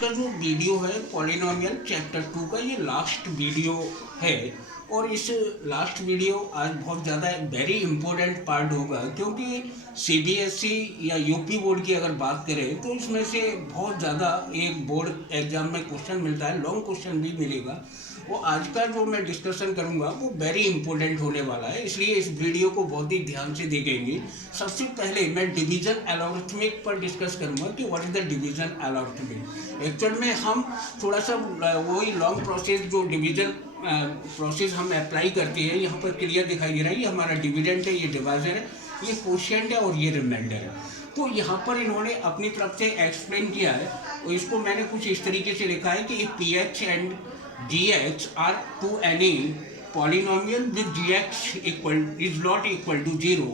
का जो वीडियो है पॉलिनोमियल चैप्टर 2 का ये लास्ट वीडियो है। और इस लास्ट वीडियो आज बहुत ज़्यादा वेरी इंपॉर्टेंट पार्ट होगा, क्योंकि सीबीएसई या यूपी बोर्ड की अगर बात करें तो इसमें से बहुत ज़्यादा एक बोर्ड एग्जाम में क्वेश्चन मिलता है, लॉन्ग क्वेश्चन भी मिलेगा। वो आज का जो मैं डिस्कशन करूंगा वो वेरी इंपॉर्टेंट होने वाला है, इसलिए इस वीडियो को बहुत ही ध्यान से देखेंगे। सबसे पहले मैं डिवीजन एलोरिथमिक पर डिस्कस करूंगा कि what is the division algorithmic. Actual में हम थोड़ा सा वही लॉन्ग प्रोसेस जो डिवीजन प्रोसेस हम अप्लाई करते हैं यहाँ पर क्लियर दिखाई दे रहा है। ये हमारा डिविडेंड है, ये डिवाइजर है, ये कोशिएंट है और ये रिमाइंडर है। तो यहाँ पर इन्होंने अपनी तरफ से एक्सप्लेन किया है और इसको मैंने कुछ इस तरीके से लिखा है कि P H and gx are to any polynomial with gx is not equal to 0,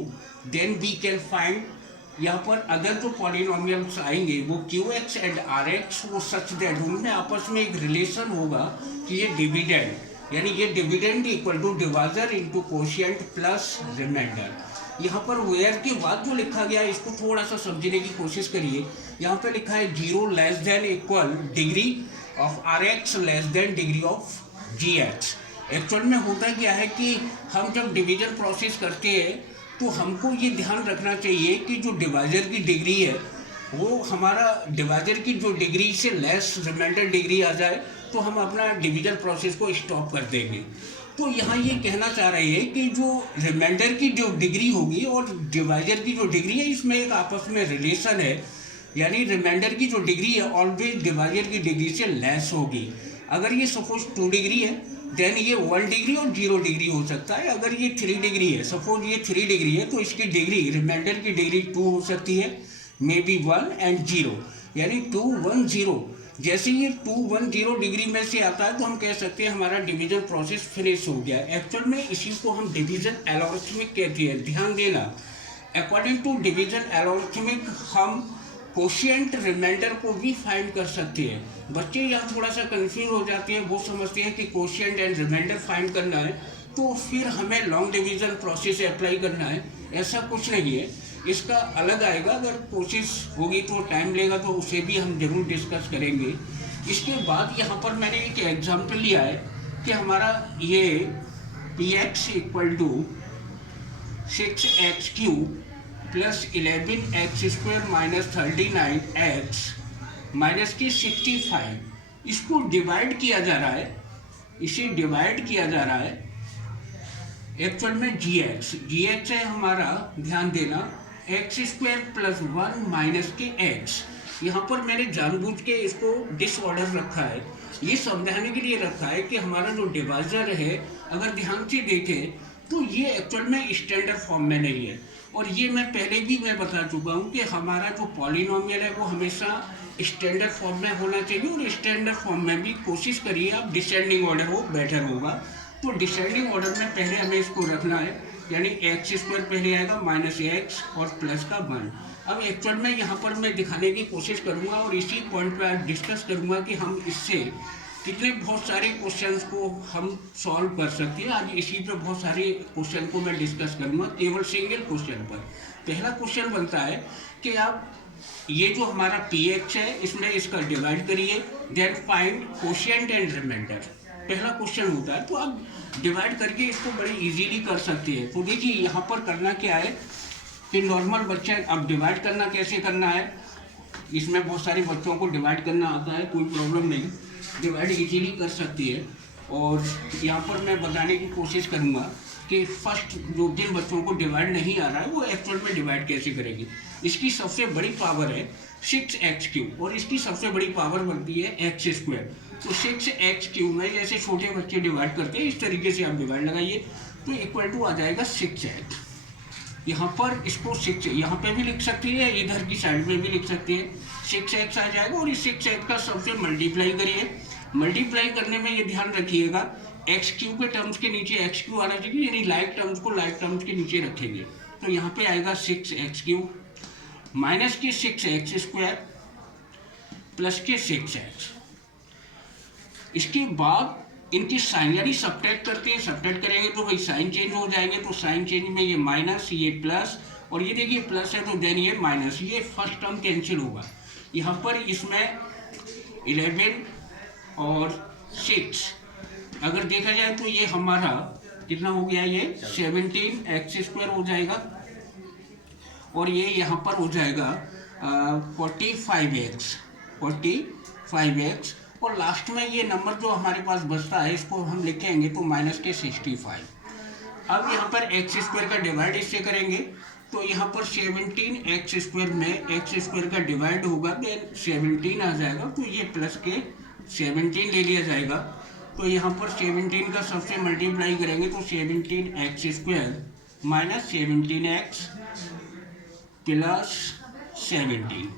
then we can find यहाँ पर अदर जो पॉलिनोमियल्स आएंगे वो qx एंड rx वो सच दैट उनमें आपस में एक रिलेशन होगा कि ये डिविडेंड यानी ये dividend equal to divisor into quotient plus remainder. यहाँ पर वेयर के बाद जो लिखा गया है इसको थोड़ा सा समझने की कोशिश करिए। यहाँ पे लिखा है 0 less than equal degree of Rx less than degree of Gx। Actual में होता क्या है कि हम जब डिवीजन प्रोसेस करते हैं तो हमको ये ध्यान रखना चाहिए कि जो डिवाइजर की डिग्री है वो हमारा डिवाइजर की जो डिग्री से लेस रिमाइंडर डिग्री आ जाए तो हम अपना डिवीजन प्रोसेस को स्टॉप कर देंगे। तो यहाँ ये कहना चाह रहे हैं कि जो रिमाइंडर की जो डिग्री होगी और डिवाइजर की जो डिग्री है इसमें एक आपस में रिलेशन है, यानी रिमाइंडर की जो डिग्री है ऑलवेज डिवाइजर की डिग्री से लेस होगी। अगर ये सपोज 2 डिग्री है देन ये 1 डिग्री और 0 डिग्री हो सकता है। अगर ये 3 डिग्री है, सपोज ये 3 डिग्री है तो इसकी डिग्री रिमाइंडर की डिग्री 2 हो सकती है, मे बी 1 एंड 0, यानी 2 1 0। जैसे ये 2 1 0 डिग्री में से आता है तो हम कह सकते हैं हमारा डिवीजन प्रोसेस फिनिश हो गया। एक्चुअल में इसी को हम डिवीजन एलोरिथमिक कहते हैं। ध्यान देना, अकॉर्डिंग टू डिवीजन एलोरिथमिक हम कोशिएंट रिमाइंडर को भी फाइंड कर सकते हैं। बच्चे यहाँ थोड़ा सा कंफ्यूज हो जाते हैं, वो समझते हैं कि कोशिएंट एंड रिमाइंडर फाइंड करना है तो फिर हमें लॉन्ग डिवीजन प्रोसेस अप्लाई करना है। ऐसा कुछ नहीं है, इसका अलग आएगा। अगर कोशिश होगी तो टाइम लेगा तो उसे भी हम जरूर डिस्कस करेंगे। इसके बाद यहाँ पर मैंने एक एग्जाम्पल लिया है कि हमारा ये P x equal to 6x³ plus 11x² minus 39x minus की 65, इसको डिवाइड किया जा रहा है, इसे डिवाइड किया जा रहा है एक्चुअल में gx है हमारा, ध्यान देना, x² प्लस 1 माइनस के x। यहाँ पर मैंने जानबूझ के इसको डिसऑर्डर रखा है, ये समझाने के लिए रखा है कि हमारा जो डिवाइजर है अगर ध्यान से देखें तो ये एक्चुअल में स्टैंडर्ड फॉर्म में नहीं है। और ये मैं पहले भी बता चुका हूँ कि हमारा जो पॉलिनोमियल है वो हमेशा स्टैंडर्ड फॉर्म में होना चाहिए, और स्टैंडर्ड फॉर्म में भी कोशिश करिए आप डिसेंडिंग ऑर्डर हो, बेटर होगा। तो डिसेंडिंग ऑर्डर में पहले हमें इसको रखना है, यानी x² पहले आएगा माइनस x और प्लस का 1। अब एक्चुअल में यहाँ पर मैं दिखाने की कोशिश करूँगा और इसी पॉइंट पर डिस्कस करूँगा कि हम इससे कितने बहुत सारे क्वेश्चंस को हम सॉल्व कर सकते हैं। आज इसी पे बहुत सारे क्वेश्चन को मैं डिस्कस करूँगा केवल सिंगल क्वेश्चन पर। पहला क्वेश्चन बनता है कि आप ये जो हमारा px है इसमें इसका डिवाइड करिए, then find quotient and remainder. पहला क्वेश्चन होता है, तो आप डिवाइड करके इसको बड़े इजीली कर सकते हैं। तो देखिए यहाँ पर करना क्या है कि नॉर्मल बच्चा, अब डिवाइड करना कैसे करना है, इसमें बहुत सारे बच्चों को डिवाइड करना आता है, कोई प्रॉब्लम नहीं, डिवाइड इजीली कर सकती है। और यहाँ पर मैं बताने की कोशिश करूँगा कि फर्स्ट जो जिन बच्चों को डिवाइड नहीं आ रहा है वो एक्चुअल में डिवाइड कैसे करेंगे। इसकी सबसे बड़ी पावर है 6x³ और इसकी सबसे बड़ी पावर बनती है x²। तो 6x³ में जैसे छोटे बच्चे डिवाइड करते हैं इस तरीके से आप डिवाइड लगाइए तो इक्वल टू आ जाएगा 6x। यहाँ पर इसको 6 यहाँ पे भी लिख सकते हैं, इधर की साइड में भी लिख सकते हैं, 6x आ जाएगा। और इस 6x का सबसे मल्टीप्लाई करिए। मल्टीप्लाई करने में ये ध्यान रखिएगा x³ के टर्म्स के नीचे x³ आना चाहिए, यानी लाइक टर्म्स को लाइक टर्म्स के नीचे रखेंगे। तो यहाँ पे आएगा 6x³ माइनस के 6x² प्लस के 6x। इसके बाद इनकी साइन यानी सब्ट्रैक्ट करते हैं, सब्ट्रैक्ट करेंगे तो भाई साइन चेंज हो जाएंगे। तो साइन चेंज में ये माइनस, ये प्लस, और ये देखिए प्लस है तो देन ये माइनस, ये फर्स्ट टर्म कैंसिल होगा। यहाँ पर इसमें 11 और 6 अगर देखा जाए तो ये हमारा कितना हो गया, ये 17x² हो जाएगा और ये यहाँ पर हो जाएगा 45x और लास्ट में ये नंबर जो हमारे पास बचता है इसको हम लिखेंगे तो -65। अब यहाँ पर x² का डिवाइड इससे करेंगे तो यहाँ पर 17x² में x² का डिवाइड होगा तो 17 आ जाएगा, तो ये प्लस के 17 ले लिया जाएगा। तो यहाँ पर 17 का सबसे मल्टीप्लाई करेंगे तो 17x² माइनस 17x प्लस 17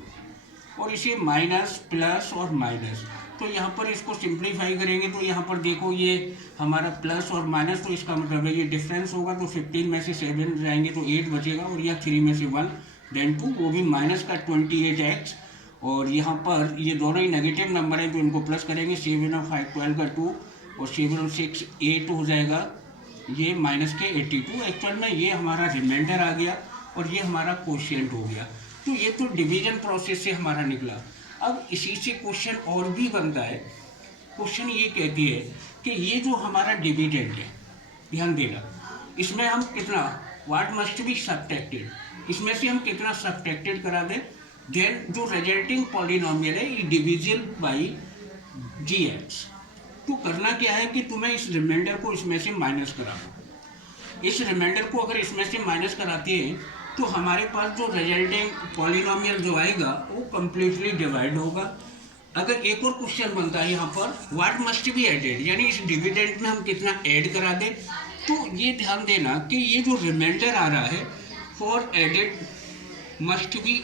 और इसे माइनस प्लस और माइनस, तो यहाँ पर इसको सिंप्लीफाई करेंगे तो यहाँ पर देखो ये हमारा प्लस और माइनस, तो इसका मतलब है ये डिफरेंस होगा तो 15 में से 7 जाएंगे तो 8 बचेगा और यह 3 में से 1 देन 2, वो भी माइनस का 28x और यहाँ पर ये दोनों ही नेगेटिव नंबर हैं तो इनको प्लस करेंगे। 7 और 5 12 का 2 और 7 और 6 8 हो जाएगा, ये माइनस के 82। एक्चुअल में ये हमारा रिमाइंडर आ गया और ये हमारा कोशिएंट हो गया। तो ये तो डिवीजन प्रोसेस से हमारा निकला। अब इसी से क्वेश्चन और भी बनता है। क्वेश्चन ये कहती है कि ये जो हमारा डिविडेंड है, ध्यान देना, इसमें हम कितना व्हाट मस्ट बी सब्ट्रैक्टेड, इसमें से हम कितना सब्ट्रैक्टेड करा दें, देन जो रिजल्टिंग पॉलिनोमियल है ये डिविजिबल बाई gx। तो करना क्या है कि तुम्हें इस रिमाइंडर को इसमें से माइनस कराना। इस रिमाइंडर को अगर इसमें से माइनस कराते हैं तो हमारे पास जो रिजल्टिंग पॉलिनोमियल जो आएगा वो कम्प्लीटली डिवाइड होगा। अगर एक और क्वेश्चन बनता है यहाँ पर व्हाट मस्ट बी एडेड, यानी इस डिविडेंड में हम कितना ऐड करा दें, तो ये ध्यान देना कि ये जो रिमाइंडर आ रहा है for added must be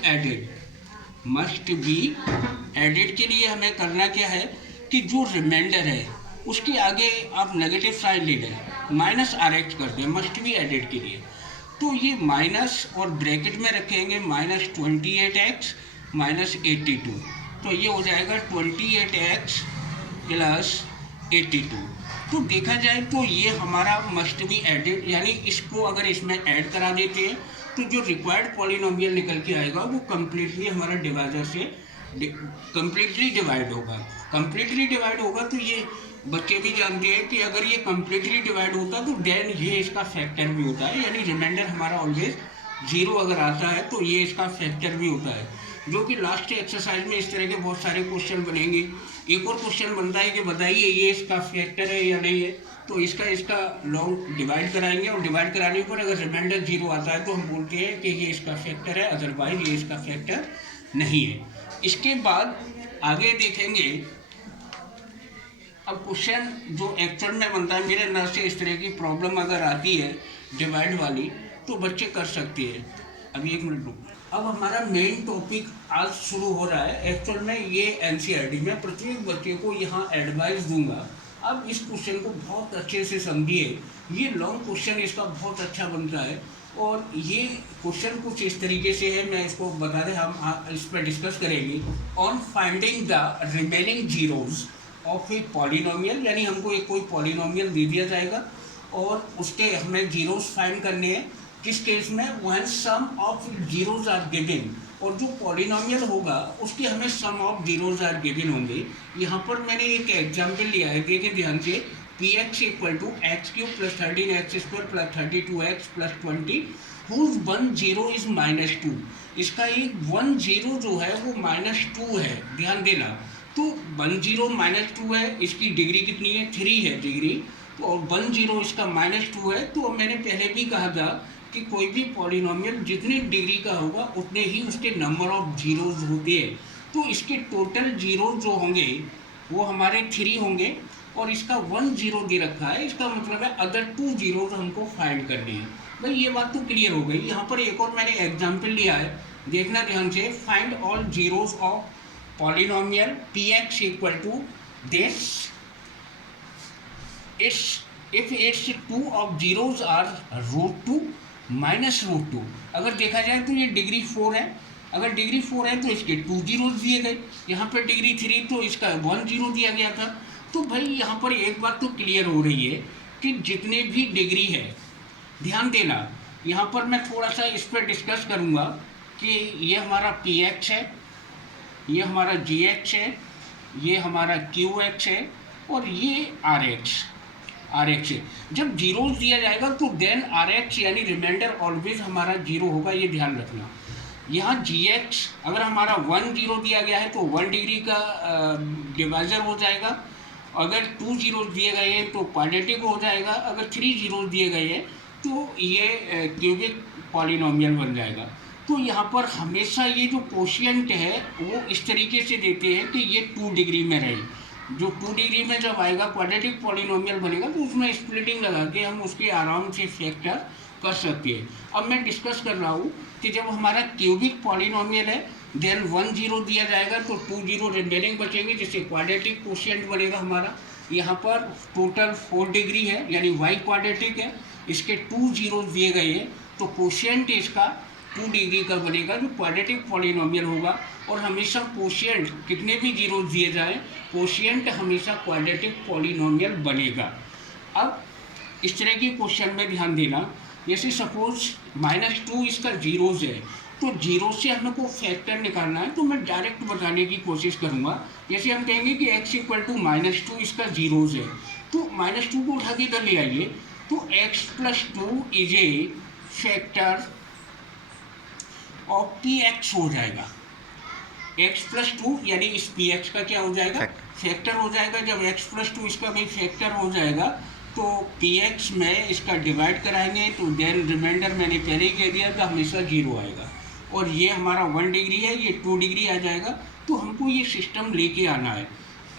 added के लिए हमें करना क्या है कि जो रिमाइंडर है उसके आगे आप नेगेटिव साइन ले लें, माइनस RX कर दें मस्ट बी एडेड के लिए। तो ये माइनस और ब्रैकेट में रखेंगे -28x माइनस 82, तो ये हो जाएगा 28x प्लस 82। तो देखा जाए तो ये हमारा मस्ट बी एडेड, यानी इसको अगर इसमें ऐड करा देते हैं तो जो रिक्वायर्ड पॉलिनोमियल निकल के आएगा वो कम्प्लीटली हमारा डिवाइजर से कम्प्लीटली डिवाइड होगा। तो ये बच्चे भी जानते हैं कि अगर ये कम्प्लीटली डिवाइड होता तो देन ये इसका फैक्टर भी होता है, यानी रिमाइंडर हमारा ऑलवेज 0 अगर आता है तो ये इसका फैक्टर भी होता है, जो कि लास्ट एक्सरसाइज में इस तरह के बहुत सारे क्वेश्चन बनेंगे। एक और क्वेश्चन बनता है कि बताइए ये इसका फैक्टर है या नहीं है, तो इसका लॉन्ग डिवाइड कराएंगे और डिवाइड कराने पर अगर रिमाइंडर 0 आता है तो हम बोलते हैं कि ये इसका फैक्टर है, अदरवाइज ये इसका फैक्टर नहीं है। इसके बाद आगे देखेंगे। अब क्वेश्चन जो एक्चुअल में बनता है, मेरे अंदर से इस तरह की प्रॉब्लम अगर आती है डिवाइड वाली तो बच्चे कर सकते हैं। अभी 1 मिनट रुको। अब हमारा मेन टॉपिक आज शुरू हो रहा है। एक्चुअल में ये एनसीईआरटी में प्रत्येक बच्चे को यहाँ एडवाइस दूंगा। अब इस क्वेश्चन को बहुत अच्छे से समझिए, ये लॉन्ग क्वेश्चन इसका बहुत अच्छा बनता है और ये क्वेश्चन कुछ इस तरीके से है, मैं इसको बता दें, हम इस पर डिस्कस करेंगे। On finding the remaining zeros of a polynomial, यानी हमको एक कोई पॉलिनोमियल दे दिया जाएगा और उसके हमें जीरोज फाइंड करने हैं। किस केस में, when sum of zeros are given, और जो पॉलिनोमियल होगा उसके हमें sum of zeros are given होंगे। यहाँ पर मैंने एक एग्जाम्पल लिया है, देखिए ध्यान से, px = x³ + 13x² + 32x + 20 whose 1 0 is -2। इसका एक 1 0 जो है वो -2 है, ध्यान देना। तो 1 0 -2 है, इसकी डिग्री कितनी है, 3 है डिग्री, तो और 1 0 इसका -2 है। तो मैंने पहले भी कहा था कि कोई भी पॉलिनोमियल जितनी डिग्री का होगा उतने ही उसके नंबर ऑफ जीरोज होते हैं। तो इसके टोटल जीरो जो होंगे वो हमारे 3 होंगे और इसका 1 0 दे रखा है, इसका मतलब है अदर 2 जीरोज हमको फाइंड करनी है। भाई ये बात तो clear हो गई। यहाँ पर एक और मैंने एग्जाम्पल लिया है, देखना ध्यान से। Find all zeros of polynomial px = this if its 2 of zeros are √2 -√2। अगर देखा जाए तो ये डिग्री 4 है, अगर डिग्री 4 है तो इसके 2 जीरोज दिए गए, यहाँ पर डिग्री 3 तो इसका 1 0 दिया गया था। तो भाई यहाँ पर एक बात तो क्लियर हो रही है कि जितने भी डिग्री है, ध्यान देना, यहाँ पर मैं थोड़ा सा इस पर डिस्कस करूँगा कि ये हमारा px है, ये हमारा gx है ये हमारा क्यू एक्स है और ये आर एक्स है। जब जीरोस दिया जाएगा तो देन आर एक्स यानी रिमाइंडर ऑलवेज हमारा जीरो होगा, ये ध्यान रखना। यहाँ जी एक्स अगर हमारा 1 जीरो दिया गया है तो 1 डिग्री का डिवाइजर हो जाएगा, अगर 2 जीरो दिए गए हैं तो क्वाड्रेटिक हो जाएगा, अगर 3 जीरो दिए गए हैं तो ये क्यूबिक पॉलिनोमियल बन जाएगा। तो यहाँ पर हमेशा ये जो कोशिएंट है वो इस तरीके से देते हैं कि ये 2 डिग्री में रहे। जो 2 डिग्री में जब आएगा क्वाड्रेटिक पॉलिनोमियल बनेगा तो उसमें स्प्लिटिंग लगा के हम उसके आराम से फैक्टर कर सकते हैं। अब मैं डिस्कस कर रहा हूँ कि जब हमारा क्यूबिक पॉलिनोमियल है देन 1 जीरो दिया जाएगा तो 2 जीरो रिमेनिंग बचेंगे, जिससे क्वाड्रेटिक कोशिएंट बनेगा हमारा। यहाँ पर टोटल 4 डिग्री है यानी वाई क्वाड्रेटिक है, इसके 2 जीरो दिए गए हैं तो कोशिएंट इसका 2 डिग्री का बनेगा जो क्वाड्रेटिक पॉलिनोमियल होगा। और हमेशा कोशिएंट कितने भी जीरो दिए जाए कोशिएंट हमेशा क्वाड्रेटिक पॉलिनोमियल बनेगा। अब इस तरह के क्वेश्चन में ध्यान देना, जैसे सपोज -2 इसका जीरोज है तो जीरो से हमको फैक्टर निकालना है तो मैं डायरेक्ट बताने की कोशिश करूँगा। जैसे हम कहेंगे कि x = -2 इसका जीरोज है तो -2 को उठा के इधर ले आइए तो x + 2 is a factor of px हो जाएगा। x + 2 यानी इस px का क्या हो जाएगा, फैक्टर हो जाएगा। जब x + 2 इसका भी फैक्टर हो जाएगा तो px में इसका डिवाइड कराएंगे तो देन रिमाइंडर मैंने पहले ही कह दिया था हमेशा जीरो आएगा। और ये हमारा 1 डिग्री है, ये 2 डिग्री आ जाएगा। तो हमको ये सिस्टम लेके आना है।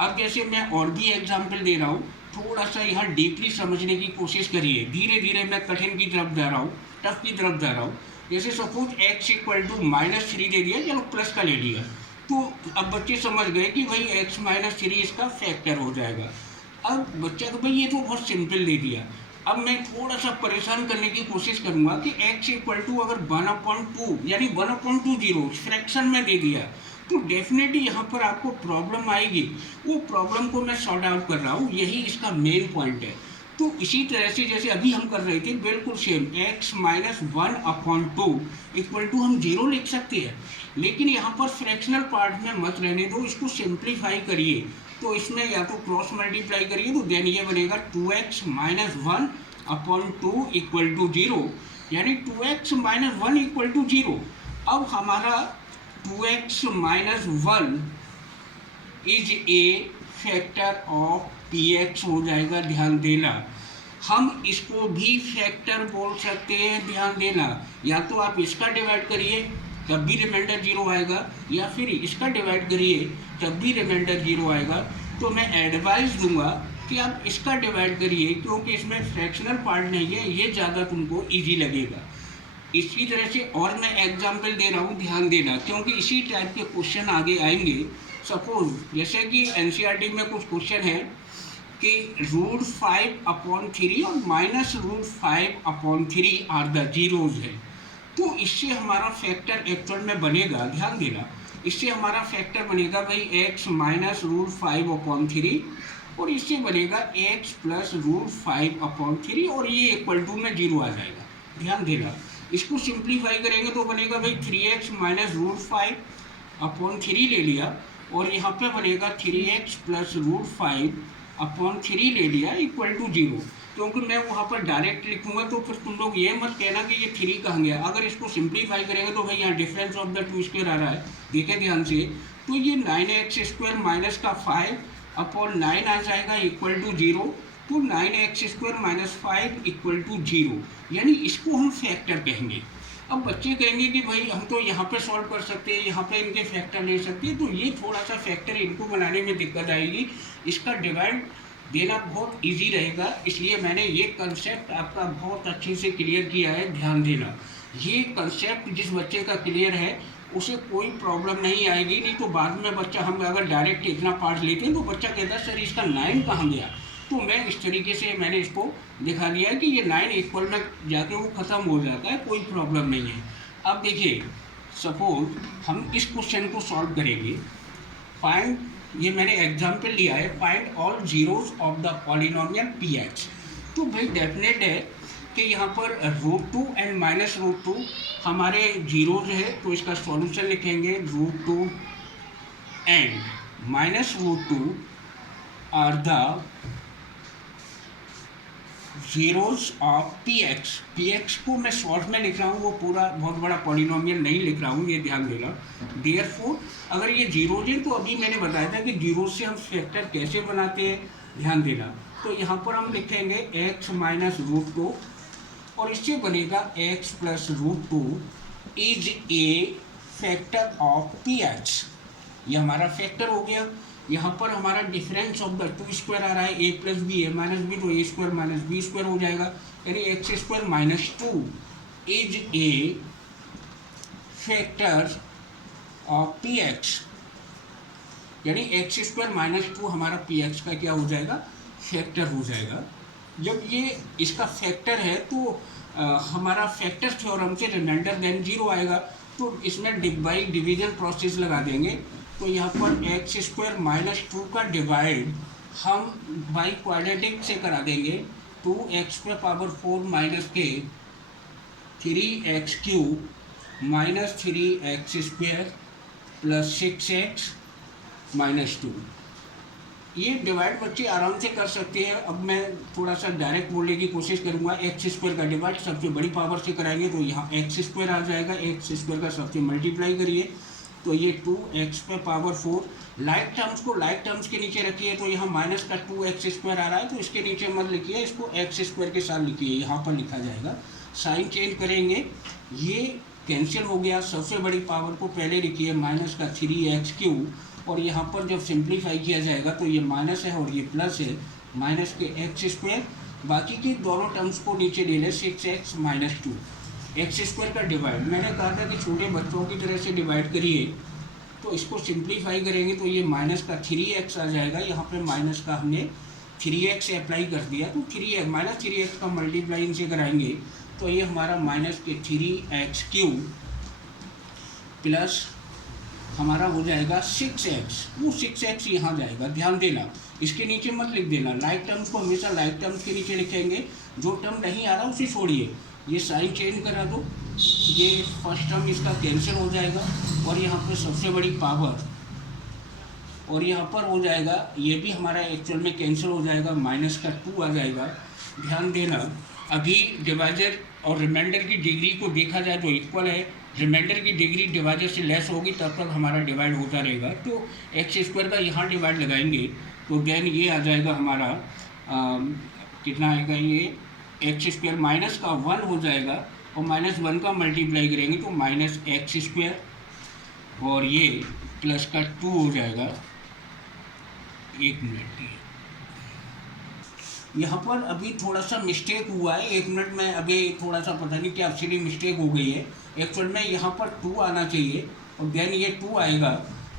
अब जैसे मैं और भी एग्जाम्पल दे रहा हूँ, थोड़ा सा यहाँ डीपली समझने की कोशिश करिए। धीरे धीरे मैं कठिन की तरफ जा रहा हूँ, टफ की तरफ जा रहा हूँ। जैसे सपोज x = -3 दे दिया, चलो प्लस का ले लिया, तो अब बच्चे समझ गए कि भाई x - 3 इसका फैक्टर हो जाएगा। अब बच्चा तो भाई ये तो बहुत सिंपल दे दिया। अब मैं थोड़ा सा परेशान करने की कोशिश करूंगा कि x = अगर 1/2 यानी 1/2 जीरो फ्रैक्शन में दे दिया तो डेफिनेटली यहाँ पर आपको प्रॉब्लम आएगी। वो प्रॉब्लम को मैं सॉर्ट आउट कर रहा हूँ, यही इसका मेन पॉइंट है। तो इसी तरह से जैसे अभी हम कर रहे थे बिल्कुल सेम, x - 1/2 = हम जीरो लिख सकते हैं, लेकिन यहाँ पर फ्रैक्शनल पार्ट में मत रहने दो, इसको सिंप्लीफाई करिए। तो इसमें या तो क्रॉस मल्टीप्लाई करिए तो देन ये बनेगा 2x - 1/2 = 0 यानी 2x - 1 = 0। अब हमारा 2x - 1 is a factor of px हो जाएगा। ध्यान देना, हम इसको भी फैक्टर बोल सकते हैं। ध्यान देना, या तो आप इसका डिवाइड करिए तब भी रिमाइंडर जीरो आएगा, या फिर इसका डिवाइड करिए तब भी रिमाइंडर जीरो आएगा। तो मैं एडवाइस दूंगा कि आप इसका डिवाइड करिए क्योंकि इसमें फ्रैक्शनल पार्ट नहीं है, ये ज़्यादा तुमको इजी लगेगा। इसी तरह से और मैं एग्जाम्पल दे रहा हूँ, ध्यान देना, क्योंकि इसी टाइप के क्वेश्चन आगे आएंगे। सपोज जैसे कि एनसीईआरटी में कुछ क्वेश्चन है कि √5/3 और -√5/3 आर द जीरोज है। तो इससे हमारा फैक्टर एक्चुअल में बनेगा, ध्यान देना, इससे हमारा फैक्टर बनेगा भाई x - √5/3 और इससे बनेगा x + √5/3 और ये इक्वल टू में जीरो आ जाएगा। ध्यान देना, इसको सिंप्लीफाई करेंगे तो बनेगा भाई 3x - √5/3 ले लिया और यहाँ पे बनेगा 3x + √5/3 ले लिया इक्वल टू 0। क्योंकि मैं वहाँ पर डायरेक्ट लिखूंगा तो फिर तुम लोग ये मत कहना कि ये 3 कहाँ गया। अगर इसको सिंप्लीफाई करेंगे तो भाई यहाँ डिफरेंस ऑफ द 2 स्क्वायर आ रहा है, देखें ध्यान से, तो ये 9x² - 5/9 आ जाएगा इक्वल टू 0। तो 9x² - 5 = 0, यानी इसको हम फैक्टर कहेंगे। अब बच्चे कहेंगे कि भाई हम तो यहाँ पे सॉल्व कर सकते हैं, यहाँ पे इनके फैक्टर ले सकते हैं, तो ये थोड़ा सा फैक्टर इनको बनाने में दिक्कत आएगी। इसका डिवाइड देना बहुत इजी रहेगा, इसलिए मैंने ये कंसेप्ट आपका बहुत अच्छे से क्लियर किया है। ध्यान देना, ये कंसेप्ट जिस बच्चे का क्लियर है उसे कोई प्रॉब्लम नहीं आएगी। नहीं तो बाद में बच्चा, हम अगर डायरेक्ट इतना पार्ट लेते हैं तो बच्चा कहता है सर इसका 9 कहाँ गया। तो मैं इस तरीके से मैंने इसको दिखा दिया है कि ये 9 इक्वल में जाके वो ख़त्म हो जाता है, कोई प्रॉब्लम नहीं है। अब देखिए, सपोज हम इस क्वेश्चन को सॉल्व करेंगे। फाइंड, ये मैंने एग्जाम्पल लिया है, find all zeros of the polynomial px। तो भाई डेफिनेट है कि यहाँ पर √2 एंड -√2 हमारे जीरोज है, तो इसका सॉल्यूशन लिखेंगे √2 and minus root two are the zeros of P x को मैं शॉर्ट में लिख रहा हूँ, वो पूरा बहुत बड़ा पॉलिनोमियल नहीं लिख रहा हूँ, ये ध्यान देना। देयरफॉर अगर ये जीरोज हैं तो अभी मैंने बताया था कि जीरो से हम फैक्टर कैसे बनाते हैं, ध्यान देना। तो यहाँ पर हम लिखेंगे एक्स माइनस रूट टू और इससे बनेगा x plus root two is a factor of P x. ये हमारा फैक्टर हो गया। यहाँ पर हमारा difference of the two square आ रहा है, ए प्लस बी है माइनस बी, तो a square minus b square हो जाएगा, यानी x square minus two is a factor of P x, यानी एक्स स्क्वायर माइनस टू हमारा पी एक्स का क्या हो जाएगा, फैक्टर हो जाएगा। जब ये इसका फैक्टर है तो हमारा फैक्टर थ्योरम से रिमाइंडर देन जीरो आएगा, तो इसमें बाई डिवीजन प्रोसेस लगा देंगे। तो यहाँ पर एक्स स्क्वायर माइनस टू का डिवाइड हम बाई क्वाड्रेटिक से करा देंगे, टू एक्स पे पावर फोर माइनस के three x cube minus three x square plus six x minus two. ये डिवाइड बच्चे आराम से कर सकते हैं। अब मैं थोड़ा सा डायरेक्ट बोलने की कोशिश करूंगा। एक्स स्क्वायर का डिवाइड सबसे बड़ी पावर से कराएंगे तो यहाँ एक्स स्क्वायर आ जाएगा, एक्स स्क्वायर का सबसे मल्टीप्लाई करिए तो ये टू एक्स पे पावर फोर। लाइक टर्म्स को लाइक टर्म्स के नीचे रखिए, तो यहाँ माइनस का टू एक्स स्क्वायर आ रहा है तो इसके नीचे मत लिखिए, इसको एक्स स्क्वायर के साथ लिखिए, यहाँ पर लिखा जाएगा। साइन चेंज करेंगे, ये कैंसिल हो गया। सबसे बड़ी पावर को पहले लिखिए माइनस का थ्री एक्स क्यूब, और यहाँ पर जब सिंप्लीफाई किया जाएगा तो ये माइनस है और ये प्लस है, माइनस के एक्स स्क्वायर। बाकी की दोनों टर्म्स को नीचे ले लें, six x minus two. X square का डिवाइड मैंने कहा था कि छोटे बच्चों की तरह से डिवाइड करिए, तो इसको सिंप्लीफाई करेंगे तो ये माइनस का थ्री एक्स आ जाएगा। यहाँ पे माइनस का हमने थ्री एक्स अप्लाई कर दिया, तो three x minus three x का मल्टीप्लाई इनसे कराएंगे तो ये हमारा माइनस के थ्री एक्स क्यूब प्लस हमारा हो जाएगा सिक्स एक्स, वो सिक्स एक्स यहाँ जाएगा। ध्यान देना, इसके नीचे मत लिख देना, लाइक टर्म्स को हमेशा लाइक टर्म्स के नीचे लिखेंगे, जो टर्म नहीं आ रहा उसे छोड़िए। ये साइन चेंज करा दो, ये फर्स्ट टर्म इसका कैंसिल हो जाएगा और यहाँ पर सबसे बड़ी पावर, और यहाँ पर हो जाएगा ये भी हमारा एक्चुअल में कैंसिल हो जाएगा, माइनस का टू आ जाएगा। ध्यान देना, अभी डिवाइजर और रिमाइंडर की डिग्री को देखा जाए तो इक्वल है, रिमाइंडर की डिग्री डिवाइजर से लेस होगी तब तक हमारा डिवाइड होता रहेगा। तो एक्स स्क्वायर का यहाँ डिवाइड लगाएंगे तो देन ये आ जाएगा हमारा कितना आएगा, ये एक्स स्क्वायर माइनस का वन हो जाएगा और माइनस वन का मल्टीप्लाई करेंगे तो माइनस एक्स स्क्वायर, और ये प्लस का टू हो जाएगा। एक मिनट, यहाँ पर अभी थोड़ा सा मिस्टेक हुआ है, एक मिनट में, अभी थोड़ा सा पता नहीं क्या एक्चुअली मिस्टेक हो गई है। एक्चुअल में यहाँ पर टू आना चाहिए और देन ये टू आएगा,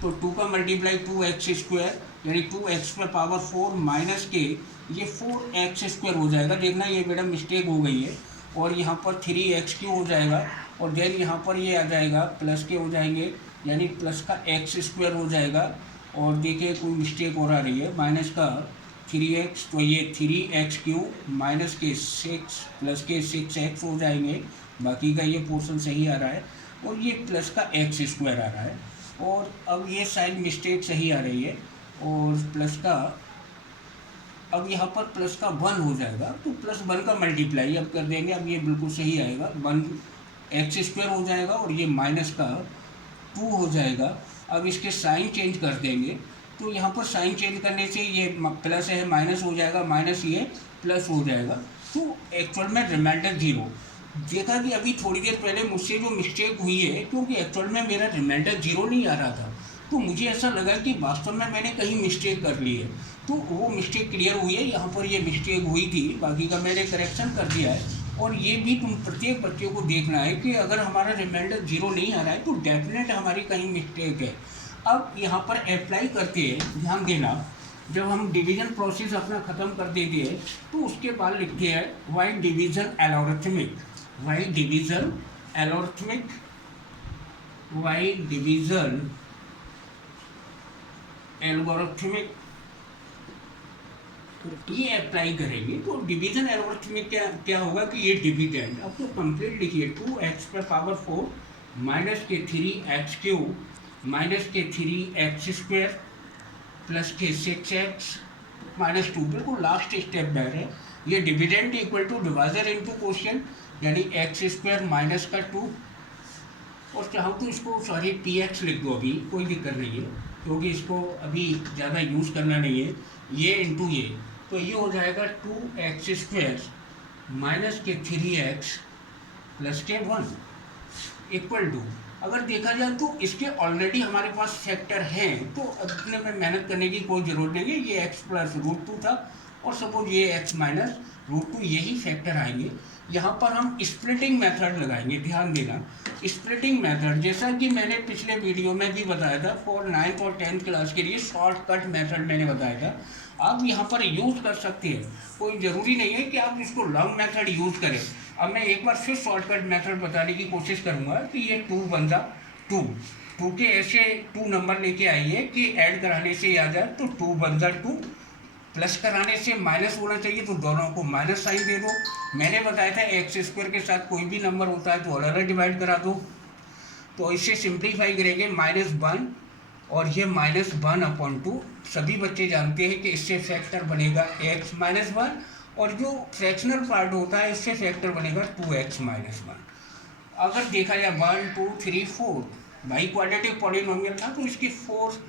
तो टू का मल्टीप्लाई टू एक्स स्क्वायर यानी टू एक्स पे पावर फोर माइनस के ये फोर एक्स स्क्वायर हो जाएगा। देखना ये मेरा मिस्टेक हो गई है, और यहाँ पर थ्री एक्स क्यू हो जाएगा और देन यहाँ पर ये आ जाएगा प्लस के हो जाएंगे, यानी प्लस का एक्स स्क्वायर हो जाएगा। और देखिए कोई मिस्टेक हो रही है, माइनस का थ्री एक्स तो ये थ्री एक्स क्यू माइनस के सिक्स प्लस के सिक्स एक्स हो जाएंगे, बाकी का ये पोर्शन सही आ रहा है, और ये प्लस का एक्स स्क्वायर आ रहा है। और अब ये साइड मिस्टेक सही आ रही है, और प्लस का अब यहाँ पर प्लस का वन हो जाएगा, तो प्लस वन का मल्टीप्लाई अब कर देंगे, अब ये बिल्कुल सही आएगा, वन एक्स स्क्वायर हो जाएगा और ये माइनस का टू हो जाएगा। अब इसके साइन चेंज कर देंगे, तो यहाँ पर साइन चेंज करने से ये प्लस है माइनस हो जाएगा, माइनस ये प्लस हो जाएगा, तो एक्चुअल में रिमाइंडर जीरो। देखा कि अभी थोड़ी देर पहले मुझसे जो मिस्टेक हुई है, क्योंकि एक्चुअल में मेरा रिमाइंडर जीरो नहीं आ रहा था, तो मुझे ऐसा लगा कि वास्तव में मैंने कहीं मिस्टेक कर ली है, तो वो मिस्टेक क्लियर हुई है। यहाँ पर ये मिस्टेक हुई थी, बाकी का मैंने करेक्शन कर दिया है। और ये भी तुम प्रत्येक बच्चे को देखना है कि अगर हमारा रिमाइंडर जीरो नहीं आ रहा है तो डेफिनेट हमारी कहीं मिस्टेक है। अब यहाँ पर अप्लाई करते हैं, ध्यान देना, जब हम डिवीजन प्रोसेस अपना ख़त्म कर देते हैं तो उसके बाद लिखते हैं by division algorithmic, by division algorithmic, by division algorithmic, ये अप्लाई करेंगे तो डिवीजन एल्गोरिथमिक क्या होगा कि ये डिविडेंड, अब तो कंप्लीट लिखिए, टू एक्स पे पावर फोर माइनस के थ्री एक्स क्यूब माइनस के थ्री एक्स स्क्वायर प्लस के 6x माइनस 2, बिल्कुल लास्ट स्टेप में है। ये dividend equal to divisor into quotient, यानी x² माइनस का 2, और चाहो तो इसको सॉरी px लिख दो, अभी कोई दिक्कत नहीं है क्योंकि इसको अभी ज़्यादा यूज़ करना नहीं है। ये इंटू ये, तो ये हो जाएगा 2x² माइनस के 3x प्लस के 1 इक्वल टू, अगर देखा जाए तो इसके ऑलरेडी हमारे पास फैक्टर हैं, तो अपने में मेहनत करने की कोई ज़रूरत नहीं है। ये x प्लस √2 था और सपोज ये x माइनस √2, यही फैक्टर आएंगे। यहाँ पर हम स्प्लिटिंग मेथड लगाएंगे। ध्यान देना, स्प्लिटिंग मेथड जैसा कि मैंने पिछले वीडियो में भी बताया था, फॉर 9th और 10th क्लास के लिए शॉर्टकट मेथड मैंने बताया था, आप यहाँ पर यूज़ कर सकते हैं। कोई ज़रूरी नहीं है कि आप इसको लॉन्ग मेथड यूज़ करें। अब मैं एक बार फिर शॉर्टकट मेथड बताने की कोशिश करूँगा कि ये 2 बनता 2 के ऐसे 2 नंबर लेके आइए कि ऐड कराने से याद आए, तो 2 बनता 2, प्लस कराने से माइनस होना चाहिए, तो दोनों को माइनस साइन दे दो। मैंने बताया था x² के साथ कोई भी नंबर होता है तो अलग डिवाइड करा दो, तो इससे सिंप्लीफाई करेंगे -1 और ये -1/2। सभी बच्चे जानते हैं कि इससे फैक्टर बनेगा x माइनस 1, और जो फ्रैक्शनल पार्ट होता है इससे फैक्टर बनेगा 2x माइनस 1। अगर देखा जाए 1 2 3 4, भाई क्वाड्रेटिक पॉलिनोमियल था तो इसके 4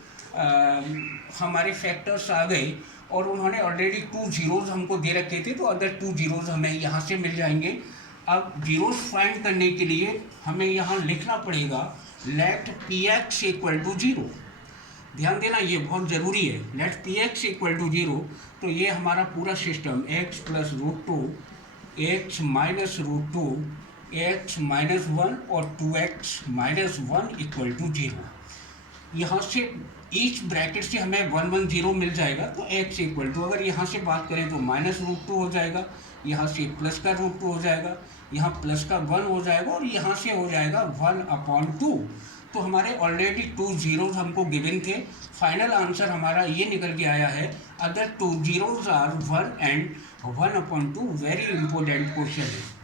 हमारे फैक्टर्स आ गए, और उन्होंने ऑलरेडी 2 जीरोज़ हमको दे रखे थे, तो अदर 2 जीरोज़ हमें यहाँ से मिल जाएंगे। अब जीरोज़ फाइंड करने के लिए हमें यहाँ लिखना पड़ेगा लेट px इक्वल टू 0। ध्यान देना, ये बहुत ज़रूरी है। लेट px इक्वल टू 0, तो ये हमारा पूरा system x plus √2, x minus √2, x minus 1 और 2x माइनस 1 इक्वल टू 0। यहाँ से ईच ब्रैकेट से हमें 1 1 0 मिल जाएगा, तो x इक्वल टू, अगर यहाँ से बात करें तो माइनस √2 हो जाएगा, यहाँ से प्लस का √2 हो जाएगा, यहाँ प्लस का 1 हो जाएगा, और यहाँ से हो जाएगा 1/2। तो हमारे ऑलरेडी 2 जीरोज़ हमको गिवन थे। फाइनल आंसर हमारा ये निकल के आया है, other 2 zeros are 1 and 1/2। Very important question है।